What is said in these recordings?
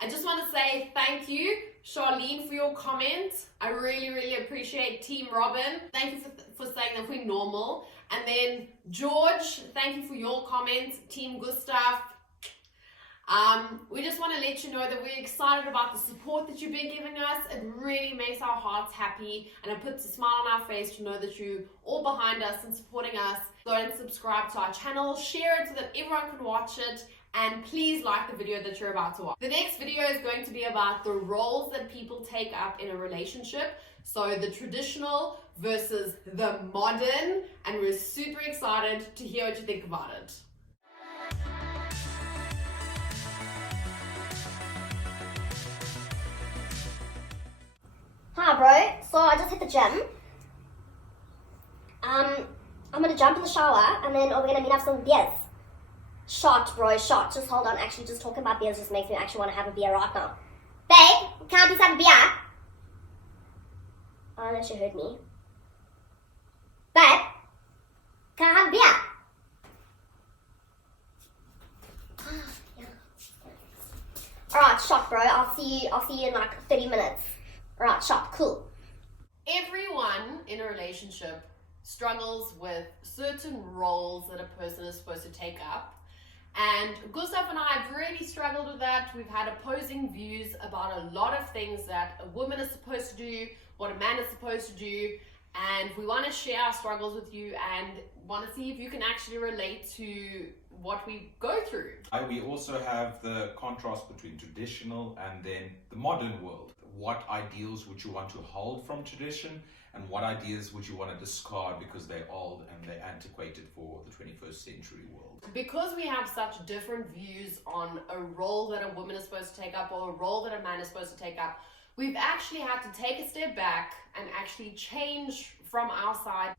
I just want to say thank you, Charlene, for your comment. I really, really appreciate Team Robin. Thank you for saying that we're normal. And then George, thank you for your comment. Team Gustav. We just want to let you know that we're excited about the support that you've been giving us. It really makes our hearts happy and it puts a smile on our face to know that you're all behind us and supporting us. Go and subscribe to our channel, share it so that everyone can watch it, and please like the video that you're about to watch. The next video is going to be about the roles that people take up in a relationship. So the traditional versus the modern, and we're super excited to hear what you think about it. Hi bro, so I just hit the gym. I'm gonna jump in the shower and then we're gonna meet up some beers. Shot bro, shot. Just hold on, actually just talking about beers just makes me actually want to have a beer right now. Babe, can I please have a beer? I don't know if she heard me. Babe, can I have a beer? Alright, shot bro, I'll see you in like 30 minutes. Alright, shot, cool. Everyone in a relationship struggles with certain roles that a person is supposed to take up. And Gustav and I have really struggled with that. We've had opposing views about a lot of things that a woman is supposed to do, what a man is supposed to do, and we want to share our struggles with you and want to see if you can actually relate to what we go through. We also have the contrast between traditional and then the modern world. What ideals would you want to hold from tradition, and what ideas would you want to discard because they're old and they're antiquated for the 21st century world? Because we have such different views on a role that a woman is supposed to take up or a role that a man is supposed to take up, we've actually had to take a step back and actually change from our side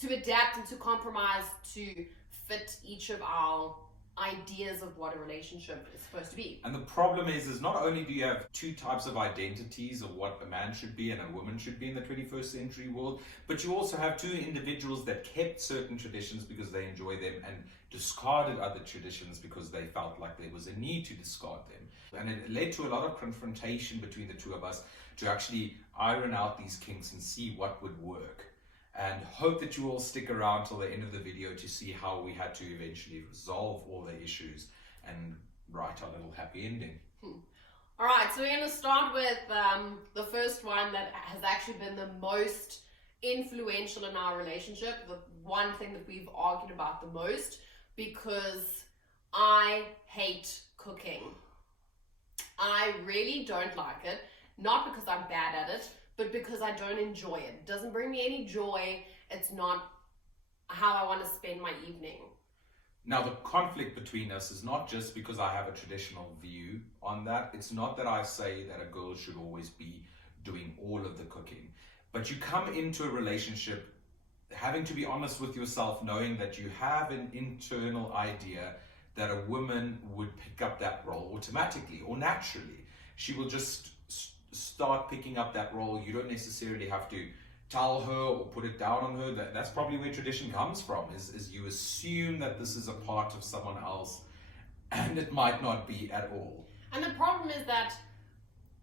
to adapt and to compromise to fit each of our ideas of what a relationship is supposed to be. And the problem is not only do you have two types of identities of what a man should be and a woman should be in the 21st century world, but you also have two individuals that kept certain traditions because they enjoy them and discarded other traditions because they felt like there was a need to discard them. And it led to a lot of confrontation between the two of us to actually iron out these kinks and see what would work. And hope that you all stick around till the end of the video to see how we had to eventually resolve all the issues and write our little happy ending. All right, so we're going to start with the first one that has actually been the most influential in our relationship, the one thing that we've argued about the most, because I hate cooking. I really don't like it, not because I'm bad at it, but because I don't enjoy it. It doesn't bring me any joy. It's not how I want to spend my evening. Now, the conflict between us is not just because I have a traditional view on that. It's not that I say that a girl should always be doing all of the cooking. But you come into a relationship having to be honest with yourself, knowing that you have an internal idea that a woman would pick up that role automatically or naturally. She will just start picking up that role. You don't necessarily have to tell her or put it down on her. That's probably where tradition comes from, is you assume that this is a part of someone else and it might not be at all. And the problem is that,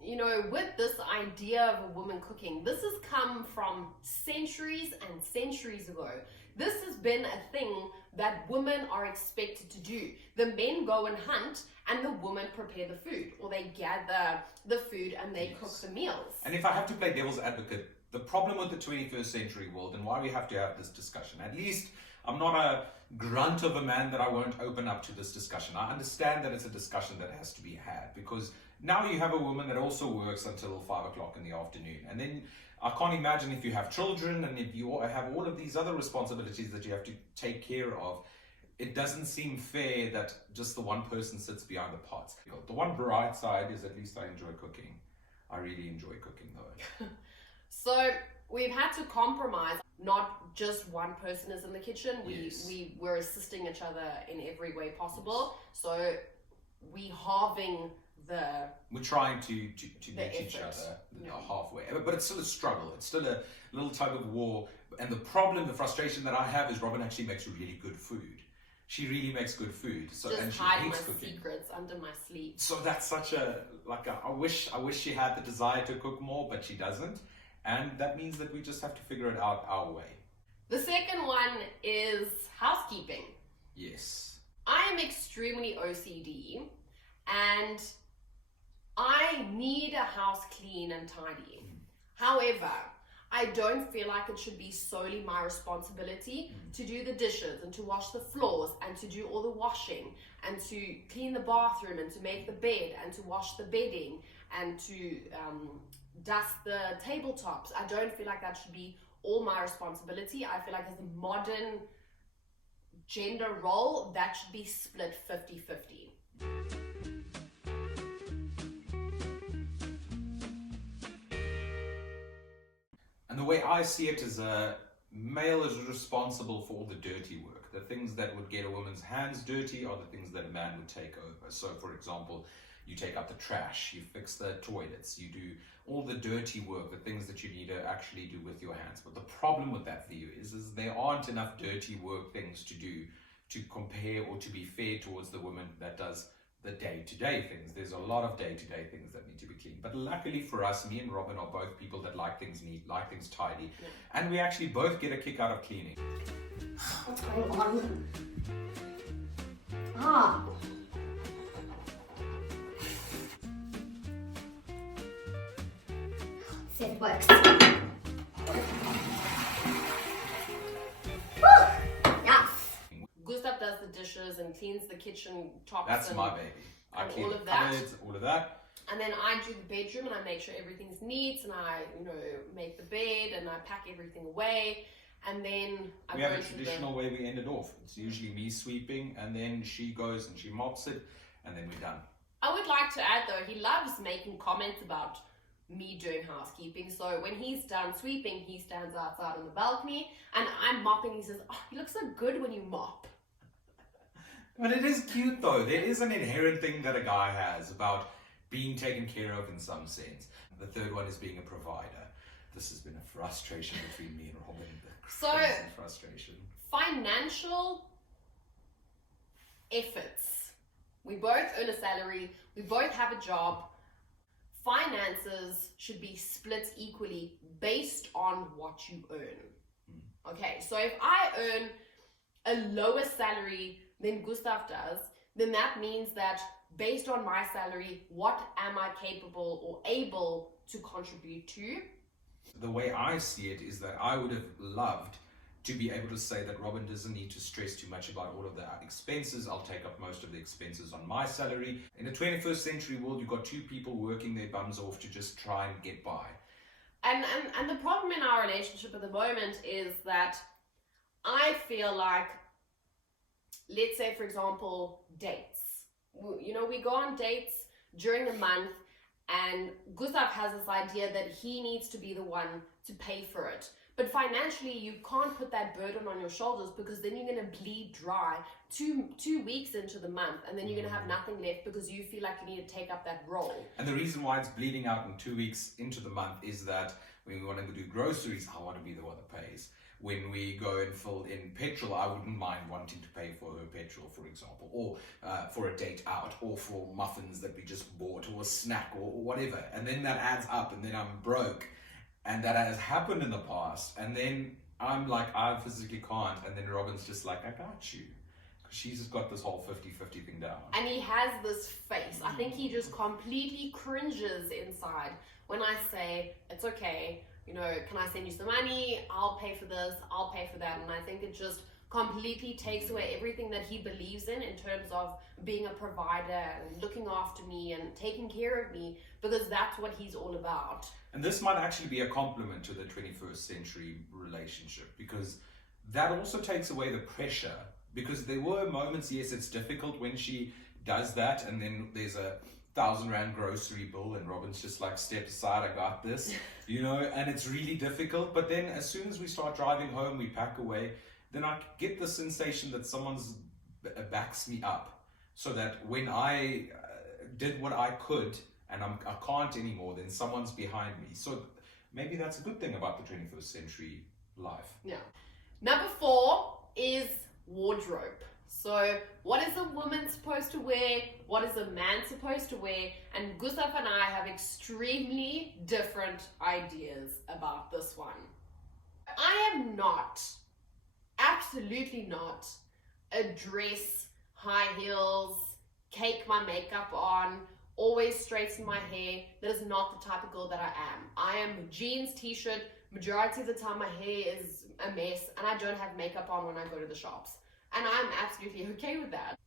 you know, with this idea of a woman cooking, this has come from centuries and centuries ago. This has been a thing that women are expected to do. The men go and hunt and the women prepare the food, or they gather the food and they cook the meals. And if I have to play devil's advocate, the problem with the 21st century world and why we have to have this discussion, at least I'm not a grunt of a man that I won't open up to this discussion. I understand that it's a discussion that has to be had, because now you have a woman that also works until 5 o'clock in the afternoon. And then I can't imagine if you have children and if you have all of these other responsibilities that you have to take care of, it doesn't seem fair that just the one person sits behind the pots. The one bright side is at least I enjoy cooking. I really enjoy cooking though. So we've had to compromise. Not just one person is in the kitchen. We're assisting each other in every way possible. So we halving we're trying to meet each effort. other halfway, but it's still a struggle. It's still a little tug of war. And the problem, the frustration that I have is Robin actually makes really good food. she really makes good food. So and Just she hide my hates cooking. secrets under my sleeve. So that's such I wish she had the desire to cook more, but she doesn't. And that means that we just have to figure it out our way. The second one is housekeeping. Yes. I am extremely OCD and I need a house clean and tidy. However, I don't feel like it should be solely my responsibility to do the dishes and to wash the floors and to do all the washing and to clean the bathroom and to make the bed and to wash the bedding and to dust the tabletops. I don't feel like that should be all my responsibility. I feel like as a modern gender role, that should be split 50-50. And the way I see it is a male is responsible for all the dirty work. The things that would get a woman's hands dirty are the things that a man would take over. So for example, you take out the trash, you fix the toilets, you do all the dirty work, the things that you need to actually do with your hands. But the problem with that view is there aren't enough dirty work things to do to compare or to be fair towards the woman that does the day-to-day things. There's a lot of day-to-day things that need to be clean. But luckily for us, me and Robin are both people that like things neat, like things tidy. Yeah. And we actually both get a kick out of cleaning. What's going on? Ah. See if it works. Yes. Gustav does the dishes and cleans the kitchen tops. That's my baby. I clean the cupboards, all of that. And then I do the bedroom and I make sure everything's neat and I, make the bed and I pack everything away. And then we have a traditional way we end it off. It's usually me sweeping and then she goes and she mops it and then we're done. I would like to add though, he loves making comments about me doing housekeeping. So when he's done sweeping, he stands outside on the balcony and I'm mopping. He says, "Oh, you look so good when you mop." But it is cute though. There is an inherent thing that a guy has about being taken care of in some sense. The third one is being a provider. This has been a frustration between me and Robin. So, frustration. Financial efforts. We both earn a salary. We both have a job. Finances should be split equally based on what you earn. Okay, so if I earn a lower salary than Gustav does, then that means that based on my salary, what am I capable or able to contribute to? The way I see it is that I would have loved to be able to say that Robin doesn't need to stress too much about all of the expenses. I'll take up most of the expenses on my salary. In the 21st century world, you've got two people working their bums off to just try and get by. And the problem in our relationship at the moment is that I feel like, let's say for example, dates. We go on dates during the month and Gustav has this idea that he needs to be the one to pay for it. But financially, you can't put that burden on your shoulders because then you're going to bleed dry two weeks into the month and then you're going to have nothing left because you feel like you need to take up that role. And the reason why it's bleeding out in 2 weeks into the month is that when we want to do groceries, I want to be the one that pays. When we go and fill in petrol, I wouldn't mind wanting to pay for her petrol, for example, or for a date out, or for muffins that we just bought, or a snack, or whatever. And then that adds up, and then I'm broke. And that has happened in the past. And then I'm like, I physically can't. And then Robin's just like, I got you. Because she's just got this whole 50-50 thing down. And he has this face. I think he just completely cringes inside when I say, it's okay. Can I send you some money? I'll pay for this, I'll pay for that. And I think it just completely takes away everything that he believes in terms of being a provider and looking after me and taking care of me, because that's what he's all about. And this might actually be a compliment to the 21st century relationship, because that also takes away the pressure. Because there were moments, yes, it's difficult when she does that, and then there's a 1,000 Rand grocery bill and Robin's just like, step aside, I got this, and it's really difficult. But then as soon as we start driving home, we pack away, then I get the sensation that someone's backs me up, so that when I did what I could and I can't anymore, then someone's behind me. So maybe that's a good thing about the 21st century life. Yeah. Number 4 is wardrobe. So what is a woman supposed to wear? What is a man supposed to wear? And Gustav and I have extremely different ideas about this one. I am not, absolutely not, a dress, high heels, cake my makeup on, always straighten my hair. That is not the type of girl that I am. I am jeans, t-shirt. Majority of the time my hair is a mess and I don't have makeup on when I go to the shops. And I'm absolutely okay with that.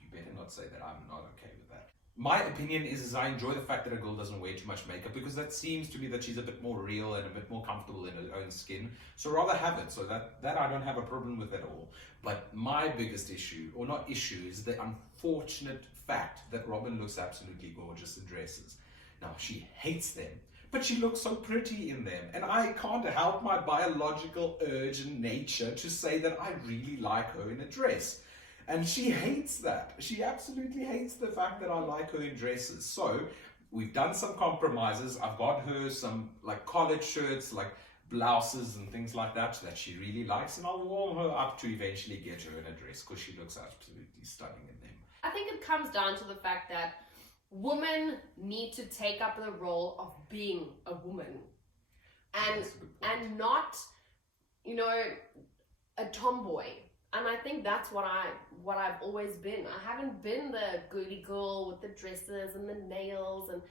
You better not say that I'm not okay with that. My opinion is I enjoy the fact that a girl doesn't wear too much makeup, because that seems to me that she's a bit more real and a bit more comfortable in her own skin. So rather have it. So that I don't have a problem with at all. But my biggest issue, or not issue, is the unfortunate fact that Robin looks absolutely gorgeous in dresses. Now, she hates them, but she looks so pretty in them. And I can't help my biological urge and nature to say that I really like her in a dress. And she hates that. She absolutely hates the fact that I like her in dresses. So we've done some compromises. I've got her some like collared shirts, like blouses and things like that she really likes. And I'll warm her up to eventually get her in a dress, because she looks absolutely stunning in them. I think it comes down to the fact that women need to take up the role of being a woman. And not, you know, a tomboy. And I think that's what I've always been. I haven't been the girly girl with the dresses and the nails and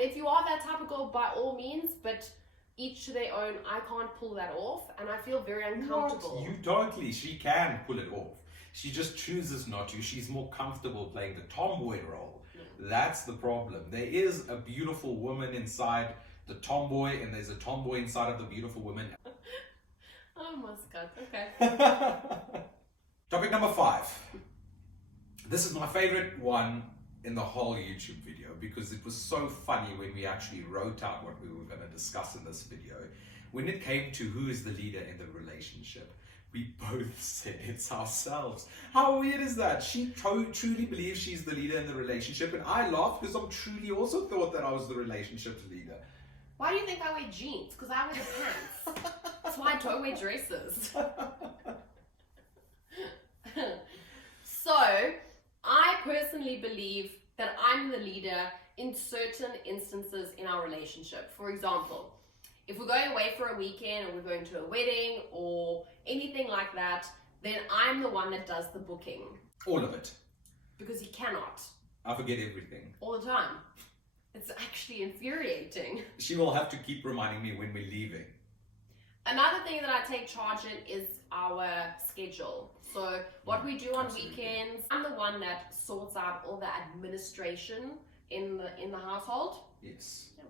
if you are that type of girl, by all means, but each to their own. I can't pull that off, and I feel very uncomfortable. What? You totally, she can pull it off. She just chooses not to. She's more comfortable playing the tomboy role. That's the problem. There is a beautiful woman inside the tomboy, and there's a tomboy inside of the beautiful woman. Oh my God, okay. Topic number 5. This is my favorite one in the whole YouTube video, because it was so funny when we actually wrote out what we were going to discuss in this video. When it came to who is the leader in the relationship, we both said it's ourselves. How weird is that? She truly believes she's the leader in the relationship, and I laugh because I truly also thought that I was the relationship leader. Why do you think I wear jeans? Because I wear the pants. That's why I don't wear dresses. So, I personally believe that I'm the leader in certain instances in our relationship. For example, if we're going away for a weekend, or we're going to a wedding or anything like that, then I'm the one that does the booking. All of it. Because he cannot. I forget everything. All the time. It's actually infuriating. She will have to keep reminding me when we're leaving. Another thing that I take charge in is our schedule. So what we do on weekends, I'm the one that sorts out all the administration in the household. Yes. Yeah.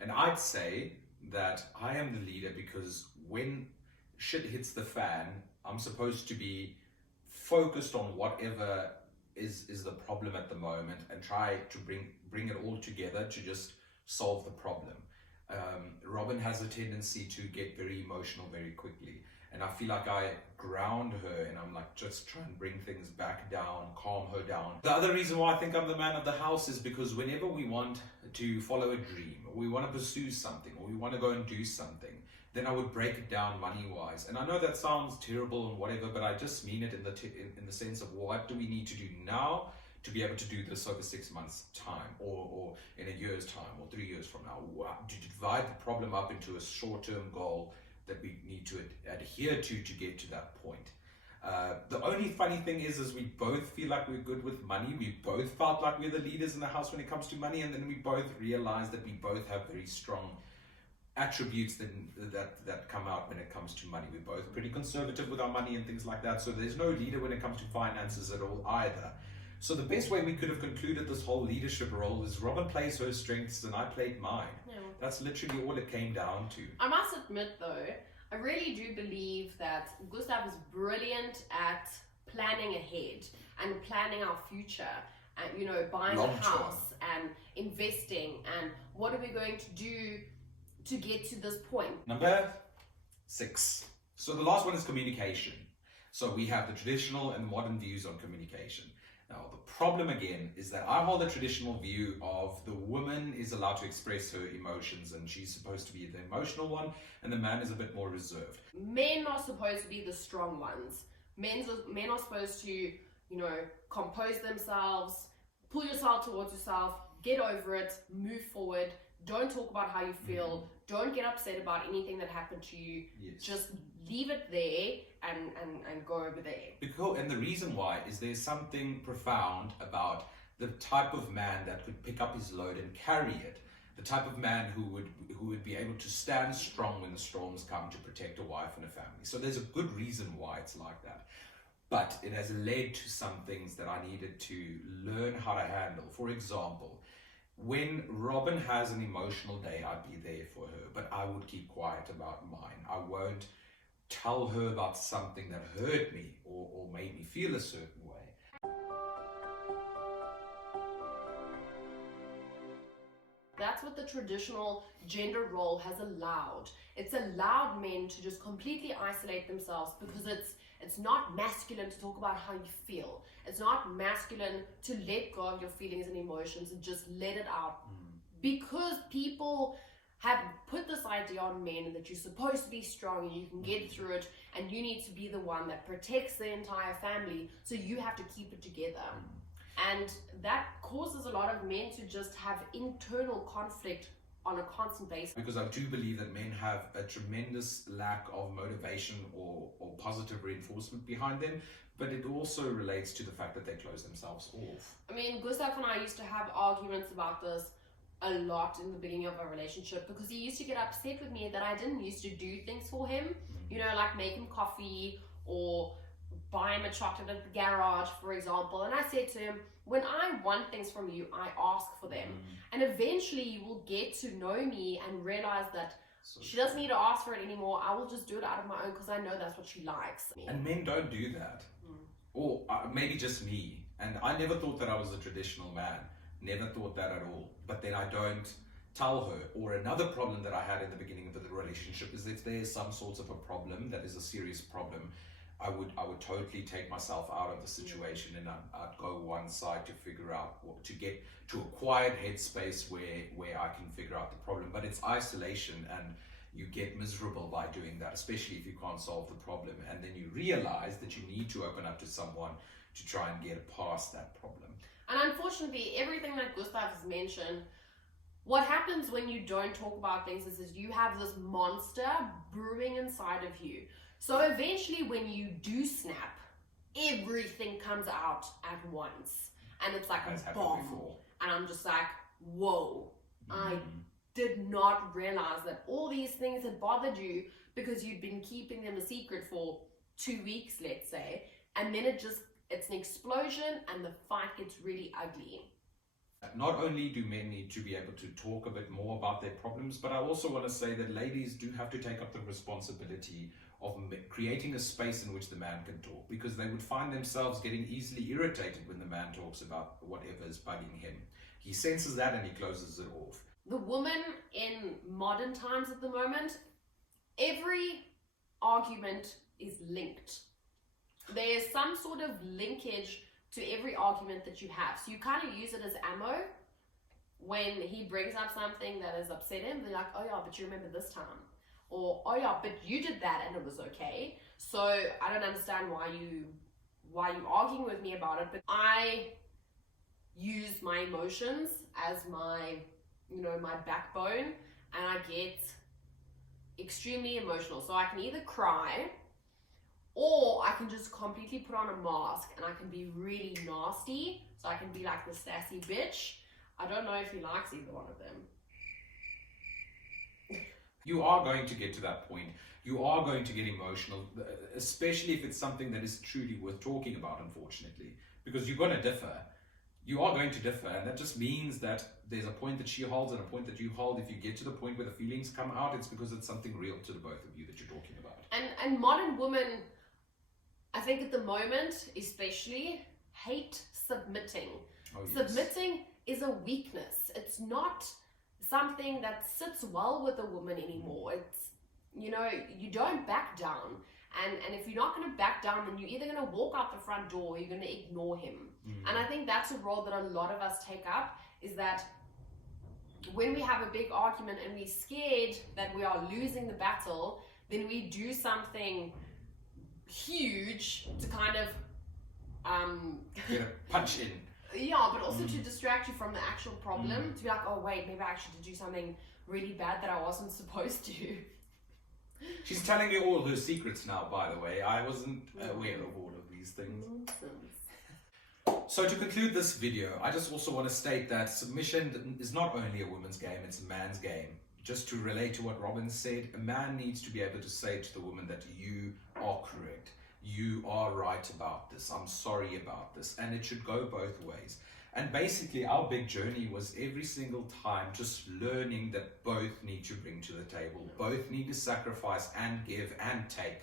And I'd say that I am the leader because when shit hits the fan, I'm supposed to be focused on whatever is the problem at the moment and try to bring it all together to just solve the problem. Robin has a tendency to get very emotional very quickly, and I feel like I ground her and I'm like just trying to bring things back down, calm her down. The other reason why I think I'm the man of the house is because whenever we want to follow a dream, or we want to pursue something, or we want to go and do something, then I would break it down money-wise. And I know that sounds terrible and whatever, but I just mean it in the sense of what do we need to do now to be able to do this over 6 months' time, or in a year's time, or 3 years from now. To divide the problem up into a short-term goal that we need to adhere to get to that point. The only funny thing is we both feel like we're good with money. We both felt like we're the leaders in the house when it comes to money, and then we both realized that we both have very strong attributes that come out when it comes to money. We're both pretty conservative with our money and things like that, so there's no leader when it comes to finances at all either. So the best way we could have concluded this whole leadership role is Robin plays her strengths and I played mine. Yeah. That's literally all it came down to. I must admit though, I really do believe that Gustav is brilliant at planning ahead and planning our future, and, you know, buying a house and investing and what are we going to do to get to this point. Number 6. So the last one is communication. So we have the traditional and modern views on communication. Now, the problem again is that I hold the traditional view of the woman is allowed to express her emotions and she's supposed to be the emotional one, and the man is a bit more reserved. Men are supposed to be the strong ones. Men are supposed to, you know, compose themselves, pull yourself towards yourself, get over it, move forward. Don't talk about how you feel. Don't get upset about anything that happened to you. Yes. Just leave it there and go over there. And the reason why is there's something profound about the type of man that could pick up his load and carry it. The type of man who would be able to stand strong when the storms come to protect a wife and a family. So there's a good reason why it's like that. But it has led to some things that I needed to learn how to handle. For example, when Robin has an emotional day, I'd be there for her, but I would keep quiet about mine. I won't tell her about something that hurt me or made me feel a certain way. That's what the traditional gender role has allowed. It's allowed men to just completely isolate themselves because it's not masculine to talk about how you feel. It's not masculine to let go of your feelings and emotions and just let it out. Because people have put this idea on men that you're supposed to be strong and you can get through it and you need to be the one that protects the entire family, so you have to keep it together. And that causes a lot of men to just have internal conflict on a constant basis. Because I do believe that men have a tremendous lack of motivation or positive reinforcement behind them, but it also relates to the fact that they close themselves off. I mean, Gustav and I used to have arguments about this a lot in the beginning of our relationship because he used to get upset with me that I didn't used to do things for him, you know, like make him coffee or buy him a chocolate at the garage, for example. And I said to him, when I want things from you, I ask for them. And eventually you will get to know me and realize that she doesn't need to ask for it anymore. I will just do it out of my own because I know that's what she likes. And men don't do that. Or maybe just me. And I never thought that I was a traditional man. Never thought that at all. But then I don't tell her. Or another problem that I had in the beginning of the relationship is if there's some sort of a problem that is a serious problem, I would totally take myself out of the situation and I'd go one side to figure out to get to a quiet headspace where I can figure out the problem. But it's isolation and you get miserable by doing that, especially if you can't solve the problem. And then you realize that you need to open up to someone to try and get past that problem. And unfortunately, everything that Gustav has mentioned, what happens when you don't talk about things is you have this monster brewing inside of you. So eventually when you do snap, everything comes out at once. And it's like a bomb. And I'm just like, whoa, I did not realize that all these things had bothered you because you'd been keeping them a secret for 2 weeks, let's say. And then it's an explosion and the fight gets really ugly. Not only do men need to be able to talk a bit more about their problems, but I also want to say that ladies do have to take up the responsibility of creating a space in which the man can talk, because they would find themselves getting easily irritated when the man talks about whatever is bugging him. He senses that and he closes it off. The woman in modern times at the moment, every argument is linked. There's some sort of linkage to every argument that you have. So you kind of use it as ammo. When he brings up something that has upset him, they're like, oh yeah, but you remember this time. Or, oh yeah, but you did that and it was okay. So I don't understand why you're arguing with me about it. But I use my emotions as my backbone, and I get extremely emotional. So I can either cry, or I can just completely put on a mask and I can be really nasty. So I can be like the sassy bitch. I don't know if he likes either one of them. You are going to get to that point. You are going to get emotional, especially if it's something that is truly worth talking about, unfortunately, because you're going to differ. You are going to differ, and that just means that there's a point that she holds and a point that you hold. If you get to the point where the feelings come out, it's because it's something real to the both of you that you're talking about. And modern women, I think at the moment, especially, hate submitting. Oh, yes. Submitting is a weakness. It's not something that sits well with a woman anymore. It's, you don't back down. And if you're not going to back down, then you're either going to walk out the front door or you're going to ignore him. And I think that's a role that a lot of us take up, is that when we have a big argument and we're scared that we are losing the battle, then we do something huge to kind of Get a punch in. yeah, but also to distract you from the actual problem. To be like, oh wait, maybe I actually did do something really bad that I wasn't supposed to. She's telling me all her secrets now, by the way. I wasn't aware of all of these things. So to conclude this video, I just also want to state that submission is not only a woman's game, it's a man's game. Just to relate to what Robin said, a man needs to be able to say to the woman that you are correct. You are right about this. I'm sorry about this. And it should go both ways. And basically our big journey was every single time just learning that both need to bring to the table. Both need to sacrifice and give and take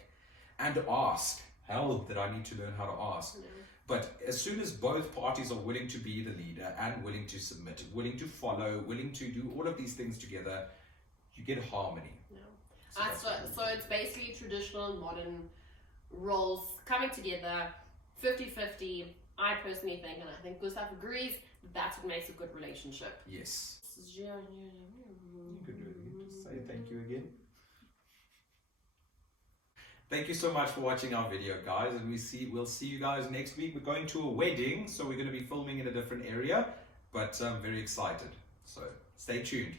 and ask. Hell, did I need to learn how to ask? But as soon as both parties are willing to be the leader and willing to submit, willing to follow, willing to do all of these things together, you get harmony. So it's basically traditional and modern roles coming together, 50-50. I personally think, and I think Gustav agrees, that's what makes a good relationship. Yes. You could do it. Just say thank you again. Thank you so much for watching our video, guys, and we'll see you guys next week. We're going to a wedding, so we're going to be filming in a different area, but I'm very excited. So stay tuned.